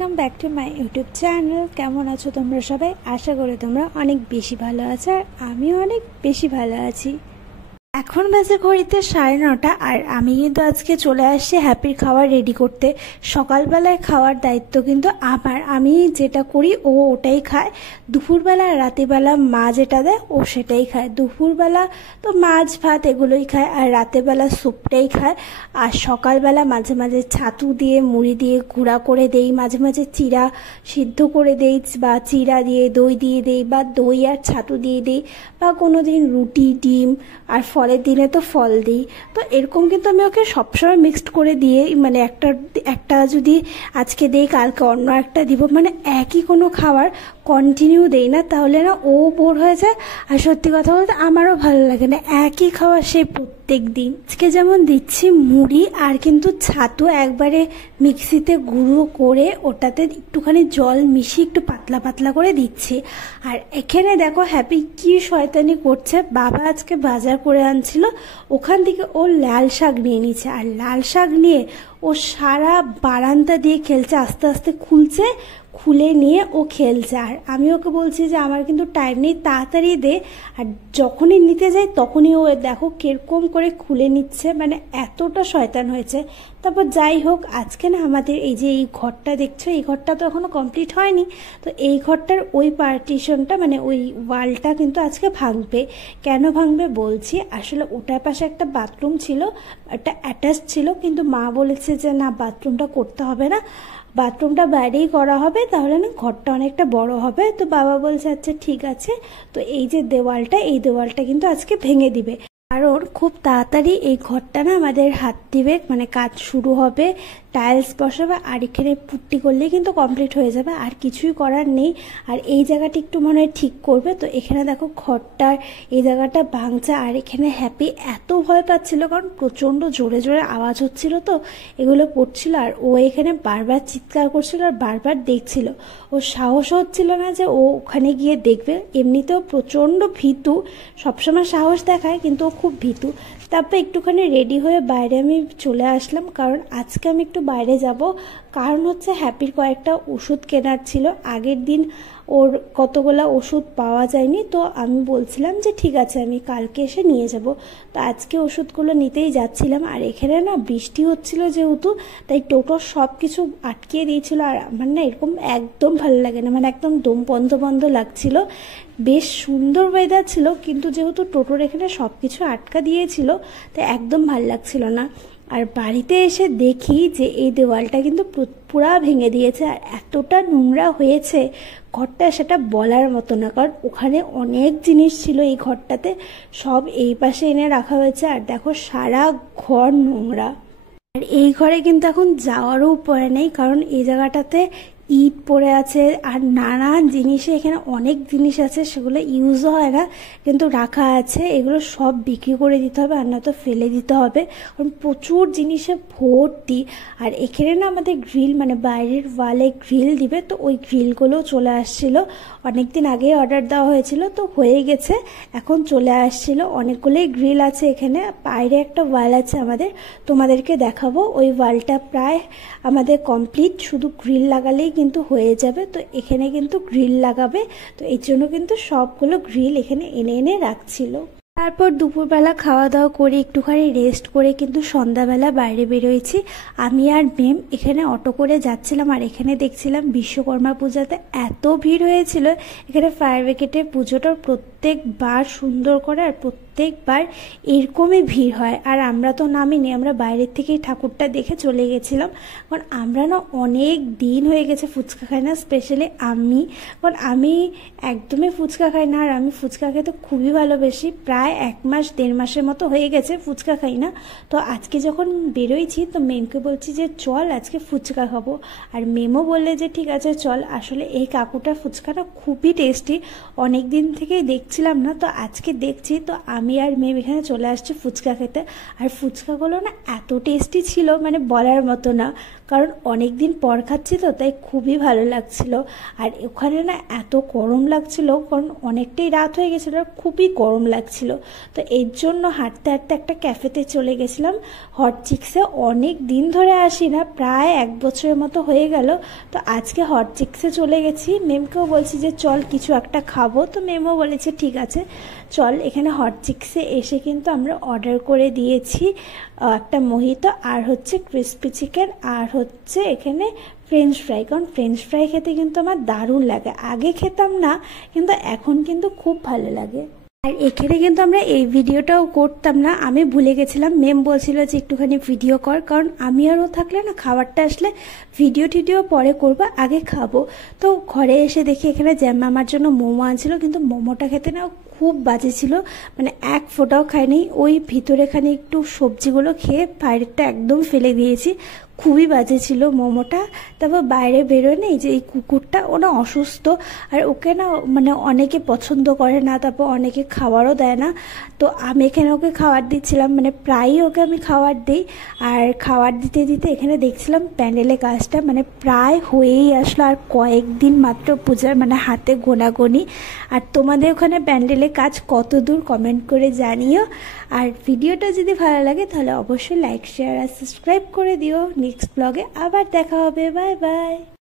Welcome back to my YouTube channel. কেমন আছো তোমরা সবাই? আশা করি তোমরা অনেক বেশি ভালো আছো, আর আমিও অনেক বেশি ভালো আছি। এখন বাজে ঘড়িতে 9:30, আর আমি কিন্তু আজকে চলে আসছি হ্যাপির খাবার রেডি করতে। সকালবেলায় খাওয়ার দায়িত্ব কিন্তু আমার, আমি যেটা করি ও ওটাই খায়। দুপুরবেলা আর রাতেরবেলা মা যেটা দেয় ও সেটাই খায়। দুপুরবেলা তো মাছ ভাত এগুলোই খায়, আর রাতেরবেলা স্যুপটাই খায়। আর সকালবেলা মাঝে মাঝে ছাতু দিয়ে মুড়ি দিয়ে গুঁড়া করে দেই, মাঝে মাঝে চিড়া সিদ্ধ করে দেই, বা চিড়া দিয়ে দই দিয়ে দেই, বা দই আর ছাতু দিয়ে দিই, বা কোনো দিন রুটি ডিম, আর ফলের দিনে তো ফল দিই। তো এরকম কিন্তু আমি ওকে সবসময় মিক্সড করে দিয়ে, মানে একটা যদি আজকে দেই কালকে অন্য একটা দিব, মানে একই কোনো খাবার কন্টিনিউ দেই না, তাহলে না ও বোর হয়ে যায়। আর সত্যি কথা বলতে আমারও ভালো লাগে না একই খাবার সেই প্রত্যেক দিন। আজকে যেমন দিচ্ছি মুড়ি আর কিন্তু ছাতু একবারে মিক্সিতে গুঁড়ো করে ওটাতে একটুখানি জল মিশিয়ে একটু পাতলা পাতলা করে দিচ্ছি। আর এখানে দেখো হ্যাপি কি শয়তানি করছে। বাবা আজকে বাজার করে আনছিল, ওখান থেকে ও লাল শাক নিয়ে নিচ্ছে, আর লাল শাক নিয়ে ও সারা বারান্দা দিয়ে খেলছে, আস্তে আস্তে খুলে নিয়ে ও খেলছে। আর আমি ওকে বলছি যে আমার কিন্তু টাইম নেই, তাড়াতাড়ি দে। আর যখনই নিতে যাই তখনই ও দেখো কিরকম করে খুলে নিচ্ছে, মানে এতটা শয়তান হয়েছে। তারপর যাই হোক, আজকে না আমাদের এই যে এই ঘরটা দেখছো, এই ঘরটা তো এখনো কমপ্লিট হয়নি। তো এই ঘরটার ওই পার্টিশনটা, মানে ওই ওয়ালটা কিন্তু আজকে ভাঙবে। কেন ভাঙবে বলছি, আসলে ওটার পাশে একটা বাথরুম ছিল, একটা অ্যাটাচ ছিল, কিন্তু মা বলেছে যে না, বাথরুমটা করতে হবে না, বাথরুমটা বাইরেই করা হবে, তাহলে না ঘরটা অনেকটা বড় হবে। তো বাবা বলছে আচ্ছা ঠিক আছে। তো এই যে এই দেওয়ালটা কিন্তু আজকে ভেঙে দিবে, কারণ খুব তাড়াতাড়ি এই ঘরটা না আমাদের হাত দিবে, মানে কাজ শুরু হবে, টাইলস বসাবে, আর এখানে পুট্টি করলেই কিন্তু কমপ্লিট হয়ে যাবে, আর কিছুই করার নেই। আর এই জায়গাটা একটু মনে হয় ঠিক করবে। তো এখানে দেখো ঘরটার এই জায়গাটা ভাঙছে, আর এখানে হ্যাপি এত ভয় পাচ্ছিল, কারণ প্রচণ্ড জোরে জোরে আওয়াজ হচ্ছিল, তো এগুলো পড়ছিল, আর ও এখানে বারবার চিৎকার করছিল আর বারবার দেখছিল। ও সাহস হচ্ছিল না যে ও ওখানে গিয়ে দেখবে। এমনিতেও প্রচণ্ড ভীতু, সবসময় সাহস দেখায় কিন্তু ও খুব ভীতু। তারপর একটুখানি রেডি হয়ে বাইরে আমি চলে আসলাম, কারণ আজকে আমি একটু বাইরে যাব। কারণ হচ্ছে হ্যাপির কয়েকটা ওষুধ কেনার ছিল। আগের দিন ওর কতগুলো ওষুধ পাওয়া যায়নি, তো আমি বলছিলাম যে ঠিক আছে আমি কালকে এসে নিয়ে যাব। তো আজকে ওষুধগুলো নিতেই যাচ্ছিলাম, আর এখানে না বৃষ্টি হচ্ছিল যেহেতু, তাই টোটো সব কিছু আটকিয়ে দিয়েছিল। আর আমার না এরকম একদম ভালো লাগে না, মানে একদম দম বন্ধ বন্ধ লাগছিল। বেশ সুন্দর ওয়েদার ছিল, কিন্তু যেহেতু টোটোর এখানে সব কিছু আটকা দিয়েছিল, তাই একদম ভাল লাগছিল না। আর বাড়িতে এসে দেখি যে এই দেওয়ালটা কিন্তু পুরা ভেঙে দিয়েছে, আর এতটা নোংরা হয়েছে ঘরটা, সেটা বলার মতো না। কারণ ওখানে অনেক জিনিস ছিল এই ঘরটাতে, সব এই পাশে এনে রাখা হয়েছে, আর দেখো সারা ঘর নোংরা। আর এই ঘরে কিন্তু এখন যাওয়ারও উপায় নেই, কারণ এই জায়গাটাতে ইট পড়ে আছে, আর নানান জিনিসে এখানে অনেক জিনিস আছে, সেগুলো ইউজও হয় না কিন্তু রাখা আছে। এগুলো সব বিক্রি করে দিতে হবে, আর না তো ফেলে দিতে হবে, কারণ প্রচুর জিনিসে ভর্তি। আর এখানে না আমাদের গ্রিল, মানে বাইরের ওয়ালে গ্রিল দিবে, তো ওই গ্রিলগুলো চলে আসছিল। অনেকদিন আগে অর্ডার দেওয়া হয়েছিল, তো হয়ে গেছে, এখন চলে আসছিল। অনেকগুলোই গ্রিল আছে এখানে। বাইরে একটা ওয়াল আছে আমাদের, তোমাদেরকে দেখাবো। ওই ওয়ালটা প্রায় আমাদের কমপ্লিট, শুধু গ্রিল লাগালেই কিন্তু হয়ে যাবে। তো এখানে কিন্তু গ্রিল লাগাবে, তো এই জন্য কিন্তু সবগুলো গ্রিল এখানে এনে এনে রাখছিল। তারপর দুপুরবেলা খাওয়া দাওয়া করে একটুখানি রেস্ট করে কিন্তু সন্ধ্যাবেলা বাইরে বেরোয়েছি আমি আর মেম। এখানে অটো করে যাচ্ছিলাম, আর এখানে দেখছিলাম বিশ্বকর্মা পূজাতে এত ভিড় হয়েছিল। এখানে ফায়ার ব্রিগেডের পুজোটা প্রত্যেকবার সুন্দর করে, আর প্রত্যেকবার এরকমই ভিড় হয়। আর আমরা তো নামিনি, আমরা বাইরের থেকেই ঠাকুরটা দেখে চলে গেছিলাম, কারণ আমরা না অনেক দিন হয়ে গেছে ফুচকা খাই না, স্পেশালি আমি, কারণ আমি একদমই ফুচকা খাই না, আর আমি ফুচকা খেতে খুবই ভালোবাসি। প্রায় 1-1.5 মাসের মতো হয়ে গেছে ফুচকা খাই না। তো আজকে যখন বেরোইছি, তো মেমকে বলছি যে চল আজকে ফুচকা খাবো, আর মেমও বললে যে ঠিক আছে চল। আসলে এই কাকুটার ফুচকাটা খুবই টেস্টি, অনেক দিন থেকেই দেখছিলাম না, তো আজকে দেখছি। তো আমি আর মেম এখানে চলে আসছি ফুচকা খেতে, আর ফুচকাগুলো না এত টেস্টি ছিল, মানে বলার মতো না। কারণ অনেক দিন পর খাচ্ছি তো, তাই খুবই ভালো লাগছিল। আর ওখানে না এত গরম লাগছিল, কারণ অনেকটাই রাত হয়ে গেছিলো, আর খুবই গরম লাগছিল। তো এর জন্য হাঁটতে হাঁটতে একটা ক্যাফেতে চলে গেছিলাম। হট চিক্সে অনেক দিন ধরে আসি না, প্রায় 1 বছরের মতো হয়ে গেল। তো আজকে হট চিক্সে চলে গেছি, মেমকেও বলছি যে চল কিছু একটা খাবো। তো মেমও বলেছে ঠিক আছে চল। এখানে হট চিক্সে এসে কিন্তু আমরা অর্ডার করে দিয়েছি একটা মোহিতো, আর হচ্ছে ক্রিস্পি চিকেন, আর হচ্ছে এখানে ফ্রেঞ্চ ফ্রাই। কারণ ফ্রেঞ্চ ফ্রাই খেতে কিন্তু আমার দারুণ লাগে, আগে খেতাম না কিন্তু এখন কিন্তু খুব ভালো লাগে। আর এখানে কিন্তু আমরা এই ভিডিওটাও করতাম না, আমি ভুলে গেছিলাম। মেম বলছিল যে একটুখানি ভিডিও কর, কারণ আমি আরও থাকলে না খাবারটা আসলে ভিডিও পরে করবো, আগে খাবো। তো ঘরে এসে দেখি এখানে জ্যাম আমার জন্য মোমো আনছিল, কিন্তু মোমোটা খেতে না খুব বাজে ছিল, মানে এক ফোঁটাও খাইনি। ওই ভিতরেখানে একটু সবজিগুলো খেয়ে বাইরেটা একদম ফেলে দিয়েছি, খুবই বাজে ছিল মোমোটা। তারপর বাইরে বেরোয় না, এই যে এই কুকুরটা, ও না অসুস্থ, আর ওকে না মানে অনেকে পছন্দ করে না, তারপর অনেকে খাবারও দেয় না। তো আমি এখানে ওকে খাবার দিচ্ছিলাম, মানে প্রায়ই ওকে আমি খাবার দিই। আর খাবার দিতে দিতে এখানে দেখছিলাম প্যান্ডেলের কাজটা মানে প্রায় হয়েই আসলো, আর কয়েকদিন মাত্র পূজার, মানে হাতে গোনাগুনি। আর তোমাদের ওখানে প্যান্ডেলের কাজ কত দূর কমেন্ট করে জানিও। আর ভিডিওটা যদি ভালো লাগে তাহলে অবশ্যই লাইক শেয়ার আর সাবস্ক্রাইব করে দিও। নেক্সট ব্লগে আবার দেখা হবে, বাই বাই।